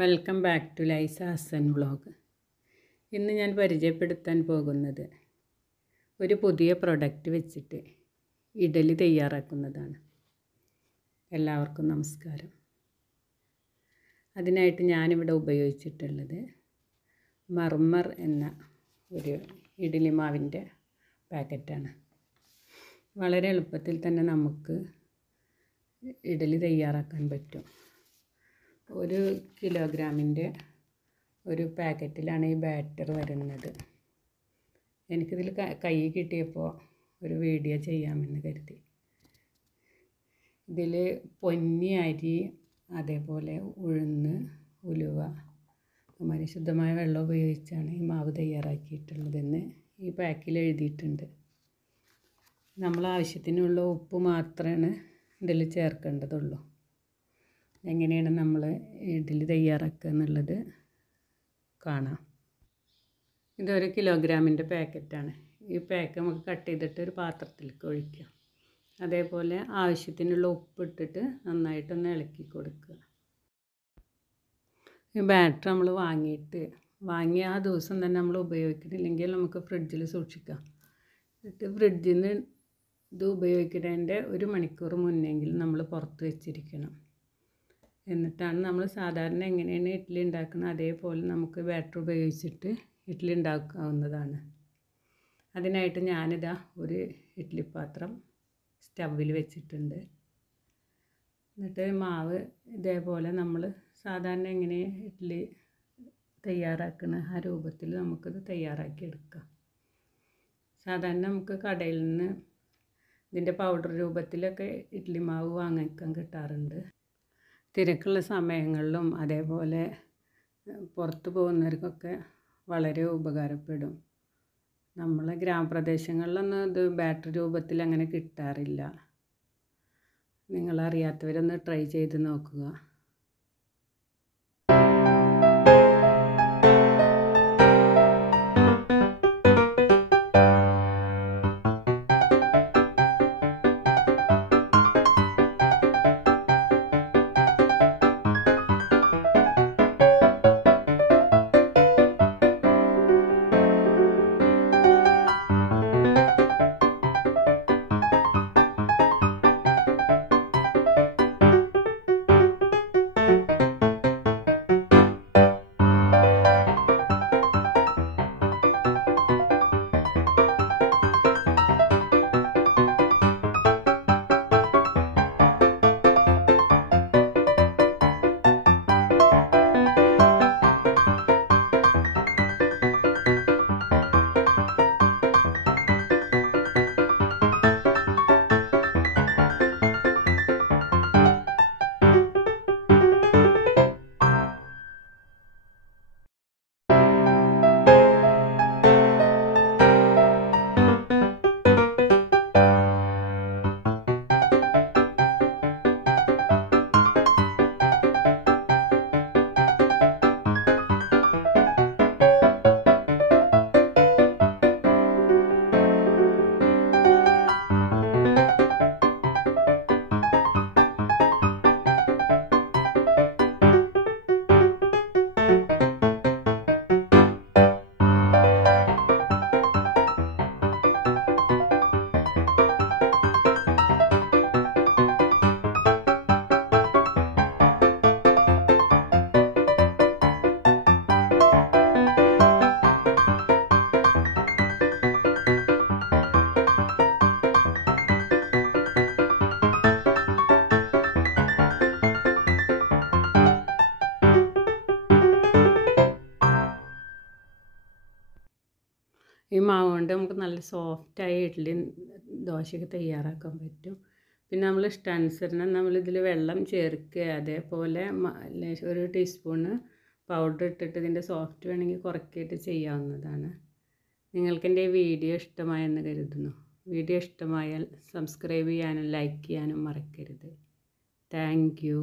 Welcome back to ലൈസാഹാസൻവ്ലോഗ്. ഇന്ന് ഞാൻ പരിചയപ്പെടുത്താൻ പോകുന്നത് ഒരു പുതിയ പ്രൊഡക്റ്റ് വെച്ചിട്ട് ഇഡ്ഡലി തയ്യാറാക്കുന്നതാണ്. എല്ലാവർക്കും നമസ്കാരം. അതിനായിട്ട് ഞാനിവിടെ ഉപയോഗിച്ചിട്ടുള്ളത് മർമർ എന്ന ഒരു ഇഡ്ഡലി മാവിൻ്റെ പാക്കറ്റാണ്. വളരെ എളുപ്പത്തിൽ തന്നെ നമുക്ക് ഇഡ്ഡലി തയ്യാറാക്കാൻ പറ്റും. 1 കിലോഗ്രാമിൻ്റെ ഒരു പാക്കറ്റിലാണ് ഈ ബാറ്റർ വരുന്നത്. എനിക്കിതിൽ കൈ കിട്ടിയപ്പോൾ ഒരു വീഡിയോ ചെയ്യാമെന്ന് കരുതി. ഇതിൽ പൊന്നി അരി, അതേപോലെ ഉഴുന്ന്, ഉലുവ, അതുമാതിരി ശുദ്ധമായ വെള്ളം ഉപയോഗിച്ചാണ് ഈ മാവ് തയ്യാറാക്കിയിട്ടുള്ളതെന്ന് ഈ പാക്കിൽ എഴുതിയിട്ടുണ്ട്. നമ്മൾ ആവശ്യത്തിനുള്ള ഉപ്പ് മാത്രമാണ് ഇതിൽ ചേർക്കേണ്ടതുള്ളൂ. എങ്ങനെയാണ് നമ്മൾ ഇഡ്ഡലി തയ്യാറാക്കുക എന്നുള്ളത് കാണാം. ഇത് 1 കിലോഗ്രാമിൻ്റെ പാക്കറ്റാണ്. ഈ പാക്ക് നമുക്ക് കട്ട് ചെയ്തിട്ട് ഒരു പാത്രത്തിലേക്ക് ഒഴിക്കുക. അതേപോലെ ആവശ്യത്തിനുള്ള ഉപ്പ് ഇട്ടിട്ട് നന്നായിട്ടൊന്ന് ഇളക്കി കൊടുക്കുക. ഈ ബാറ്റർ നമ്മൾ വാങ്ങിയ ആ ദിവസം തന്നെ നമ്മൾ ഉപയോഗിക്കുന്നില്ലെങ്കിൽ നമുക്ക് ഫ്രിഡ്ജിൽ സൂക്ഷിക്കാം. എന്നിട്ട് ഫ്രിഡ്ജിൽ നിന്ന് ഇത് ഉപയോഗിക്കുന്നതിൻ്റെ 1 മണിക്കൂർ മുന്നെങ്കിലും നമ്മൾ പുറത്ത് വെച്ചിരിക്കണം. എന്നിട്ടാണ് നമ്മൾ സാധാരണ എങ്ങനെയാണ് ഇഡ്ഡലി ഉണ്ടാക്കുന്നത് അതേപോലെ നമുക്ക് ബാറ്റർ ഉപയോഗിച്ചിട്ട് ഇഡ്ഡലി ഉണ്ടാക്കാവുന്നതാണ്. അതിനായിട്ട് ഞാനിതാ ഒരു ഇഡ്ഡലി പാത്രം സ്റ്റൗവിൽ വെച്ചിട്ടുണ്ട്. എന്നിട്ട് മാവ് ഇതേപോലെ നമ്മൾ സാധാരണ എങ്ങനെ ഇഡ്ഡലി തയ്യാറാക്കുന്ന ആ രൂപത്തിൽ നമുക്കിത് തയ്യാറാക്കി എടുക്കാം. സാധാരണ നമുക്ക് കടയിൽ നിന്ന് ഇതിൻ്റെ പൗഡർ രൂപത്തിലൊക്കെ ഇഡ്ഡലി മാവ് വാങ്ങിക്കാൻ കിട്ടാറുണ്ട്. തിരക്കുള്ള സമയങ്ങളിലും അതേപോലെ പുറത്ത് പോകുന്നവർക്കൊക്കെ വളരെ ഉപകാരപ്പെടും. നമ്മളെ ഗ്രാമപ്രദേശങ്ങളിലൊന്നും ഇത് ബാറ്റർ രൂപത്തിൽ അങ്ങനെ കിട്ടാറില്ല. നിങ്ങളറിയാത്തവരൊന്ന് ട്രൈ ചെയ്ത് നോക്കുക. ഈ മാവ് കൊണ്ട് നമുക്ക് നല്ല സോഫ്റ്റായ ഇഡ്ഡലി ദോശയൊക്കെ തയ്യാറാക്കാൻ പറ്റും. പിന്നെ നമ്മൾ ഇഷ്ടാനുസരണം നമ്മളിതിൽ വെള്ളം ചേർക്കുക. അതേപോലെ 1 ടീസ്പൂണ് പൗഡർ ഇട്ടിട്ട് ഇതിൻ്റെ സോഫ്റ്റ് വേണമെങ്കിൽ കുറയ്ക്കിയിട്ട് ചെയ്യാവുന്നതാണ്. നിങ്ങൾക്കെൻ്റെ വീഡിയോ ഇഷ്ടമായെന്ന് കരുതുന്നു. വീഡിയോ ഇഷ്ടമായാൽ സബ്സ്ക്രൈബ് ചെയ്യാനും ലൈക്ക് ചെയ്യാനും മറക്കരുത്. Thank you.